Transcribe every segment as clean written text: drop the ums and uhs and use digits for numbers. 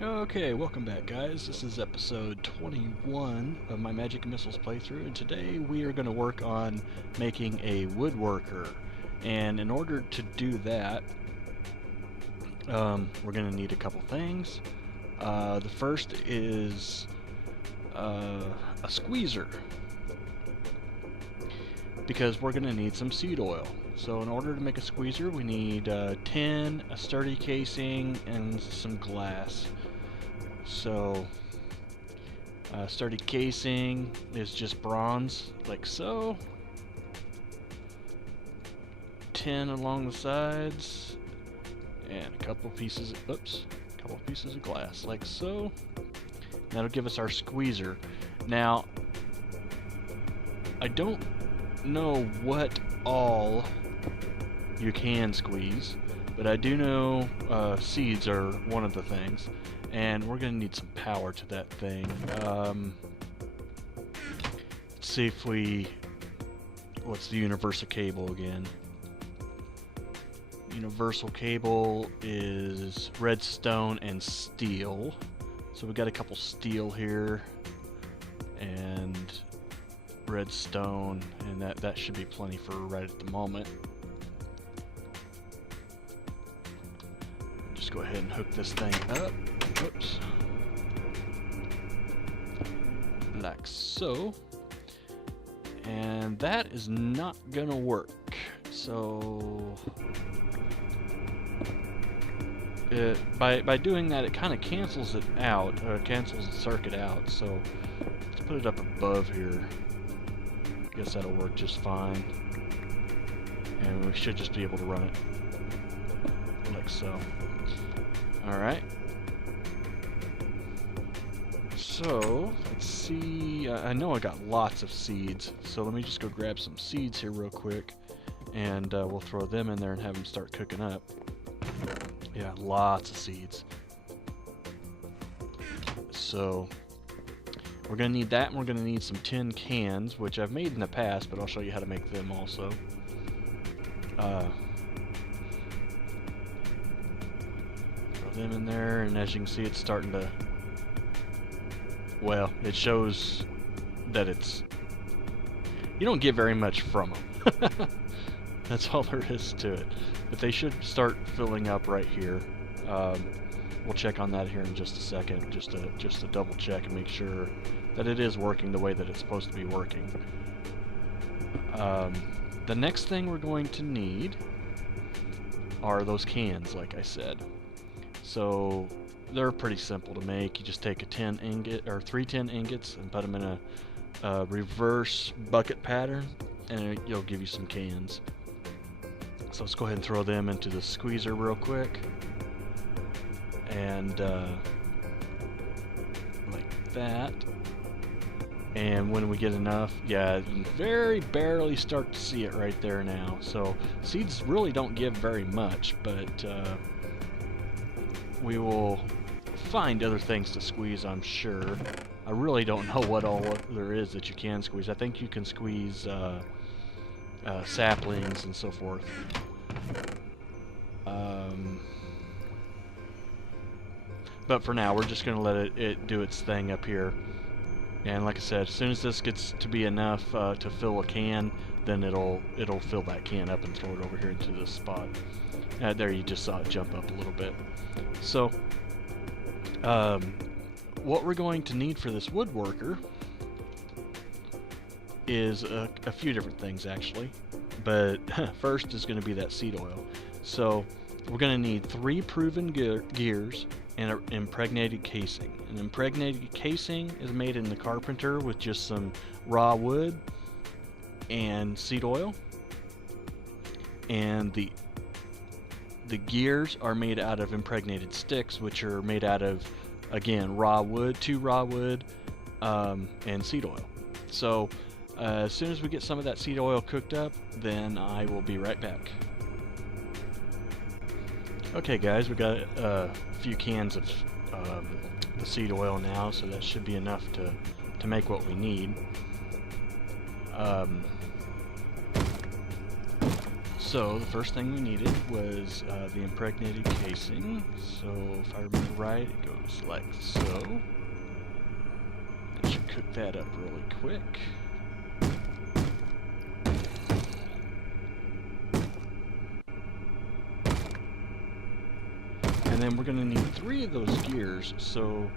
Okay, welcome back guys. This is episode 21 of my Magic and Missiles playthrough, and today we are going to work on making a Woodworker. And in order to do that, we're going to need a couple things. The first is a squeezer, because we're going to need some seed oil. So in order to make a squeezer, we need tin, a sturdy casing, and some glass. So, sturdy casing is just bronze, like so. Tin along the sides, and a couple pieces of glass, like so. That'll give us our squeezer. Now, I don't know what all you can squeeze, but I do know seeds are one of the things. And we're going to need some power to that thing. Let's see if what's the universal cable again? Universal cable is redstone and steel. So we got a couple steel here and redstone, and that should be plenty for right at the moment. Just go ahead and hook this thing up. Oops. Like so. And that is not gonna work. So by doing that, it kind of cancels it out, cancels the circuit out. So let's put it up above here. I guess that'll work just fine. And we should just be able to run it like so. Alright. So, let's see, I know I got lots of seeds, so let me just go grab some seeds here real quick, and we'll throw them in there and have them start cooking up. Yeah, lots of seeds. So, we're going to need that, and we're going to need some tin cans, which I've made in the past, but I'll show you how to make them also. Throw them in there, and as you can see, it's starting to... Well, it shows that it's... You don't get very much from them. That's all there is to it. But they should start filling up right here. We'll check on that here in just a second, just to double check and make sure that it is working the way that it's supposed to be working. The next thing we're going to need are those cans, like I said. So they're pretty simple to make. You just take a tin ingot or 3 tin ingots and put them in a reverse bucket pattern, and it'll give you some cans. So let's go ahead and throw them into the squeezer real quick, and like that. And when we get enough, yeah, you can very barely start to see it right there now. So seeds really don't give very much, but we will find other things to squeeze, I'm sure. I really don't know what all there is that you can squeeze. I think you can squeeze saplings and so forth. But for now, we're just going to let it do its thing up here. And like I said, as soon as this gets to be enough to fill a can, then it'll fill that can up and throw it over here into this spot. There, you just saw it jump up a little bit. So, what we're going to need for this Woodworker is a few different things, actually. But first is going to be that seed oil. So, we're going to need 3 proven gears and an impregnated casing. An impregnated casing is made in the carpenter with just some raw wood and seed oil. And the gears are made out of impregnated sticks, which are made out of, again, raw wood, 2 raw wood, and seed oil. So as soon as we get some of that seed oil cooked up, then I will be right back. Okay guys, we got a few cans of the seed oil now, so that should be enough to make what we need. So the first thing we needed was the impregnated casing. So if I remember right, it goes like so. I should cook that up really quick. And then we're going to need 3 of those gears, so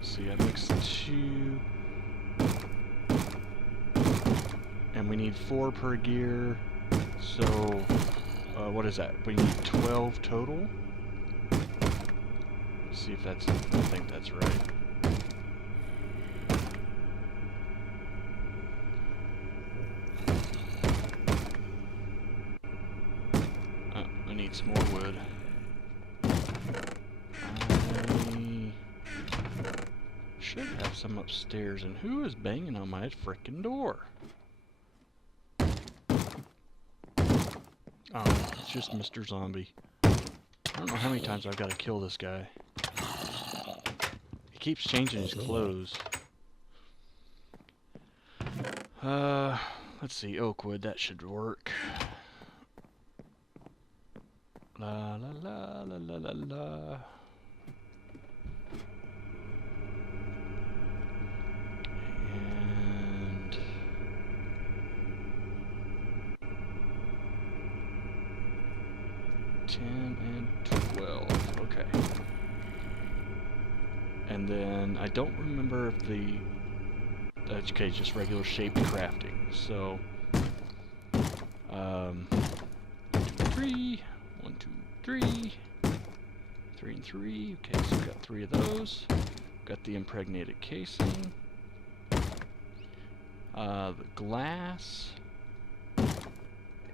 see, I mixed 2, and we need 4 per gear, so what is that? We need 12 total. Let's see if that's, I think that's right. I need some more wood. I should have some upstairs. And who is banging on my frickin' door? Oh, it's just Mr. Zombie. I don't know how many times I've got to kill this guy. He keeps changing his clothes. Let's see, oak wood, that should work. La la la la la la la. And 10 and 12. Okay. And then I don't remember if the okay, just regular shaped crafting. So 1, 2, 3. 1, 2, 3. 3 and 3. Okay, so we've got 3 of those. Got the impregnated casing. The glass.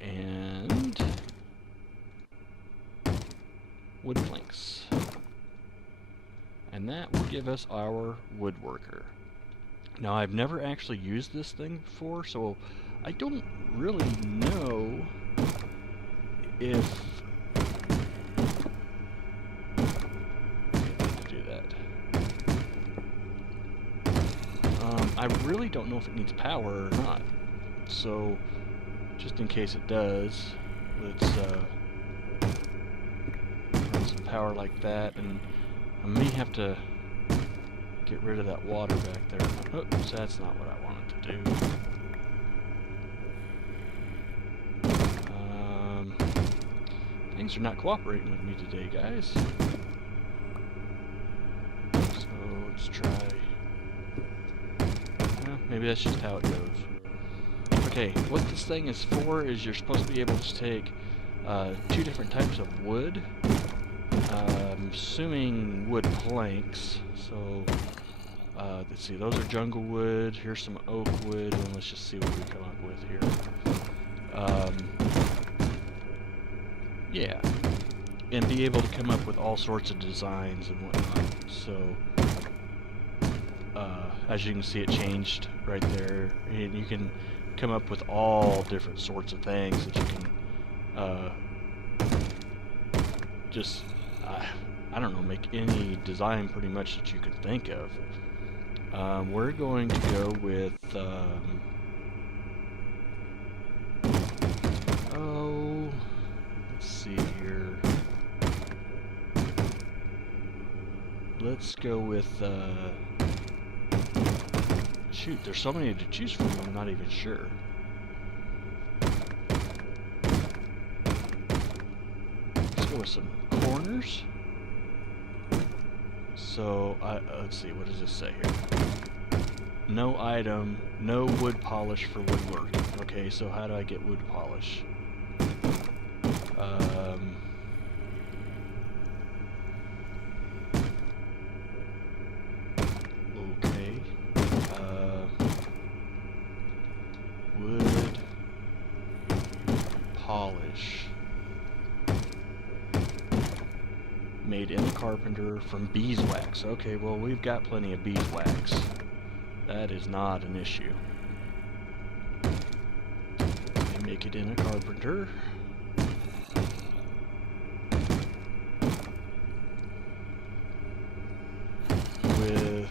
And wood planks. And that will give us our woodworker. Now, I've never actually used this thing before, so I don't really know if I really don't know if it needs power or not. So, just in case it does, let's run some power like that, and I may have to get rid of that water back there. Oops, that's not what I wanted to do. Things are not cooperating with me today, guys. So, let's try... maybe that's just how it goes. Okay, what this thing is for is you're supposed to be able to take 2 different types of wood. I'm assuming wood planks. So, let's see, those are jungle wood. Here's some oak wood, and let's just see what we come up with here. Yeah, and be able to come up with all sorts of designs and whatnot. So, as you can see, it changed right there, and you can come up with all different sorts of things that you can just I don't know, make any design pretty much that you could think of. We're going to go with oh, let's see here, let's go with shoot, there's so many to choose from, I'm not even sure. Let's go with some corners. So, let's see, what does this say here? No item, no wood polish for woodworking. Okay, so how do I get wood polish? Wood polish made in the carpenter from beeswax. Okay, well, we've got plenty of beeswax. That is not an issue. They make it in a carpenter. With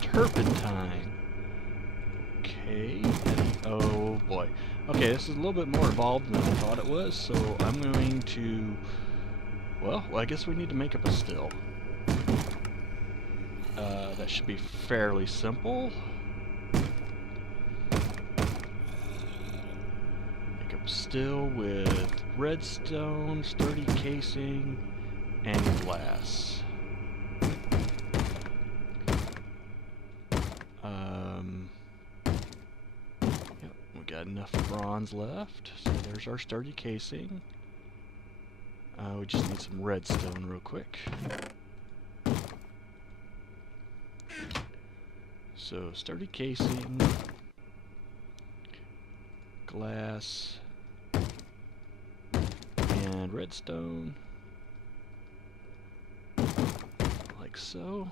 turpentine. Okay, and boy. Okay, this is a little bit more involved than I thought it was, so I'm going to... Well, I guess we need to make up a still. That should be fairly simple. Make up still with redstone, sturdy casing, and glass. Yep, we got enough bronze left. So there's our sturdy casing. We just need some redstone real quick. So sturdy casing, glass, and redstone, like so.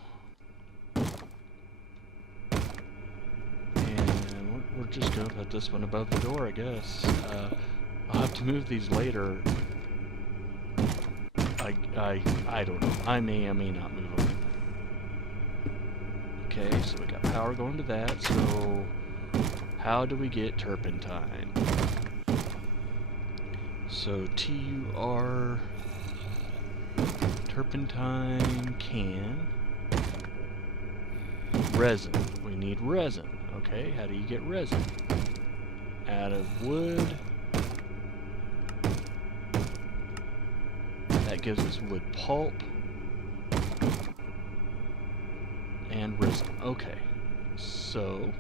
And we're just gonna put this one above the door, I guess. I'll have to move these later. I don't know. I may not move them. Okay, so we got power going to that, so how do we get turpentine? So TUR turpentine can. Resin. We need resin. Okay, how do you get resin? Out of wood. That gives us wood pulp. And resin. Okay. So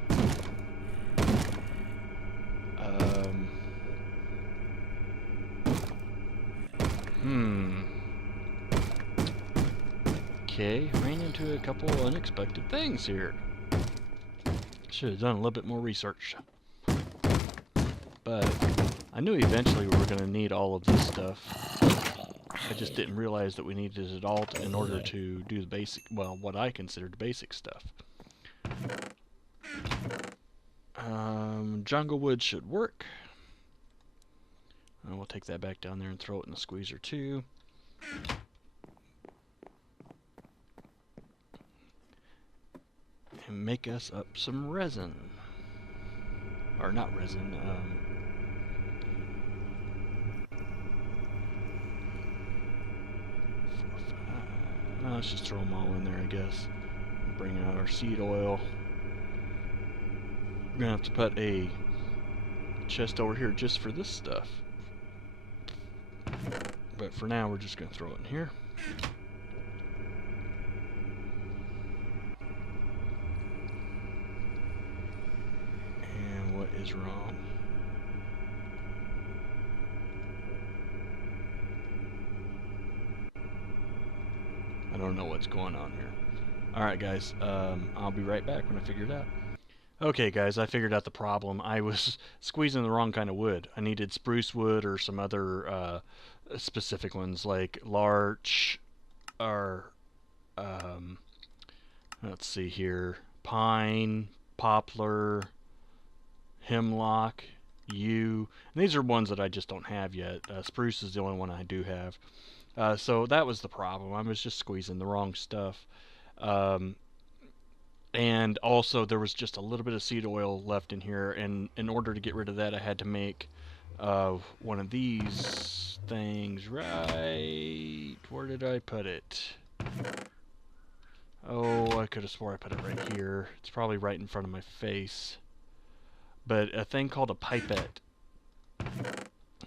okay, ran into a couple unexpected things here. Should have done a little bit more research. But I knew eventually we were going to need all of this stuff. I just didn't realize that we needed it all in order to do the basic, well, what I considered basic stuff. Jungle wood should work. We'll take that back down there and throw it in the squeezer too. And make us up some resin. Or not resin, let's just throw them all in there, I guess. Bring out our seed oil. We're gonna have to put a chest over here just for this stuff. But for now, we're just gonna throw it in here. And what is wrong? I don't know what's going on here. Alright guys, I'll be right back when I figure it out. Okay guys, I figured out the problem. I was squeezing the wrong kind of wood. I needed spruce wood or some other specific ones like larch or let's see here, pine, poplar, hemlock, yew. And these are ones that I just don't have yet. Spruce is the only one I do have. So that was the problem. I was just squeezing the wrong stuff. And also there was just a little bit of seed oil left in here, and in order to get rid of that I had to make one of these things. Right, where did I put it? Oh, I could have swore I put it right here. It's probably right in front of my face. But a thing called a pipette.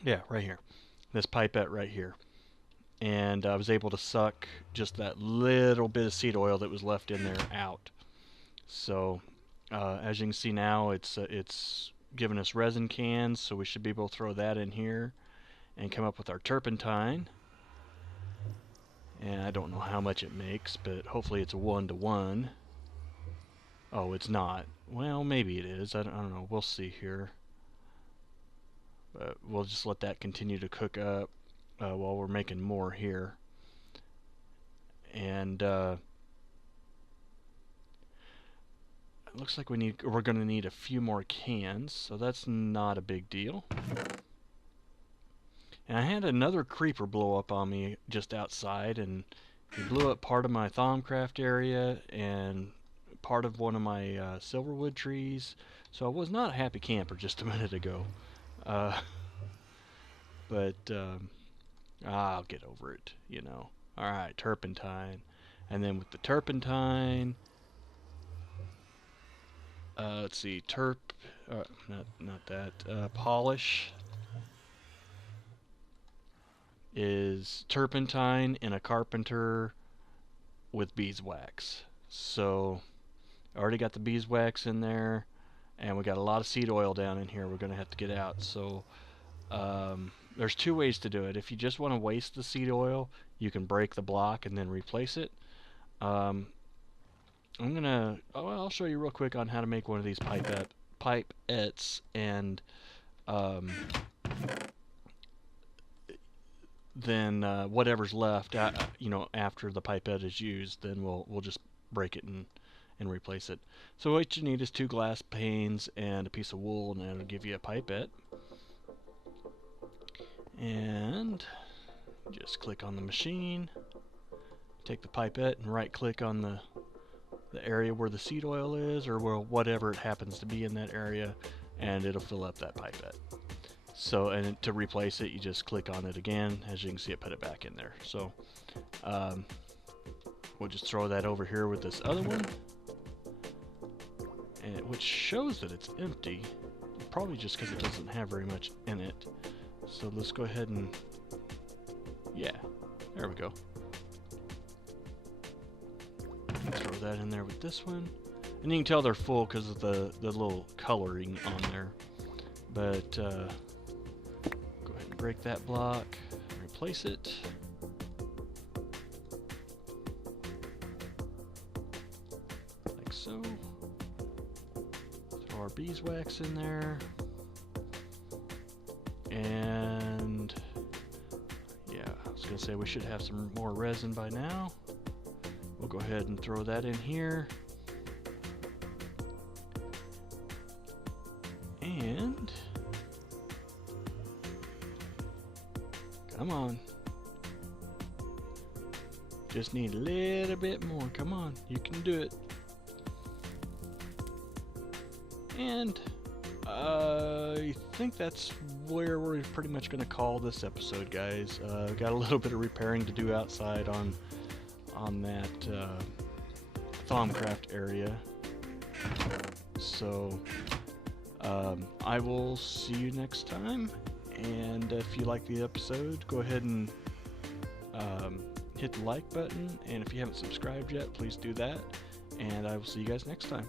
Yeah, right here. This pipette right here. And I was able to suck just that little bit of seed oil that was left in there out. So as you can see now, it's giving us resin cans, so we should be able to throw that in here and come up with our turpentine. And I don't know how much it makes, but hopefully it's a 1-to-1. Oh, it's not. Well, maybe it is. I don't know. We'll see here. But we'll just let that continue to cook up while we're making more here. And it looks like we're going to need a few more cans, so that's not a big deal. And I had another creeper blow up on me just outside, and he blew up part of my Thaumcraft area and part of one of my silverwood trees. So I was not a happy camper just a minute ago. Uh, but I'll get over it, you know. Alright, turpentine. And then with the turpentine, let's see, not that. Polish is turpentine in a carpenter with beeswax. So I already got the beeswax in there, and we got a lot of seed oil down in here we're going to have to get out. So there's two ways to do it. If you just want to waste the seed oil, you can break the block and then replace it. I'll show you real quick on how to make one of these pipettes, and then whatever's left, after the pipette is used, then we'll just break it and replace it. So what you need is 2 glass panes and a piece of wool, and that'll give you a pipette. And just click on the machine, take the pipette and right click on the area where the seed oil is, or whatever it happens to be in that area, and it'll fill up that pipette. So, and to replace it, you just click on it again. As you can see, it put it back in there. So we'll just throw that over here with this other one, and which shows that it's empty, probably just because it doesn't have very much in it. So let's go ahead and, yeah, there we go. Throw that in there with this one, and you can tell they're full because of the little coloring on there. But go ahead and break that block, replace it. Like so. Throw our beeswax in there. And yeah, I was going to say we should have some more resin by now. We'll go ahead and throw that in here. And come on. Just need a little bit more. Come on, you can do it. And I think that's where we're pretty much going to call this episode, guys. Got a little bit of repairing to do outside on that Thaumcraft area. So I will see you next time, and if you like the episode, go ahead and hit the like button, and if you haven't subscribed yet, please do that, and I will see you guys next time.